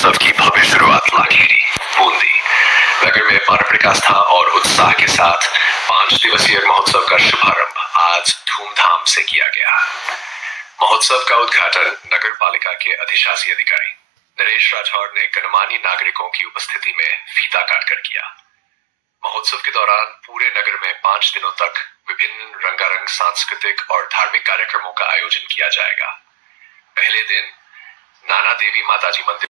महोत्सव की भव्य शुरुआत लाखेरी बूंदी नगर में पारंपरिक आस्था और उत्साह के साथ 5 दिवसीय महोत्सव का शुभारंभ आज धूमधाम से किया गया। महोत्सव का उद्घाटन नगर पालिका के अधिशासी अधिकारी नरेश राठौड़ ने गणमान्य नागरिकों की उपस्थिति में फीता काटकर किया। महोत्सव के दौरान पूरे नगर में 5 दिनों तक विभिन्न रंगारंग सांस्कृतिक और धार्मिक कार्यक्रमों का आयोजन किया जाएगा। पहले दिन नाना देवी माताजी मंदिर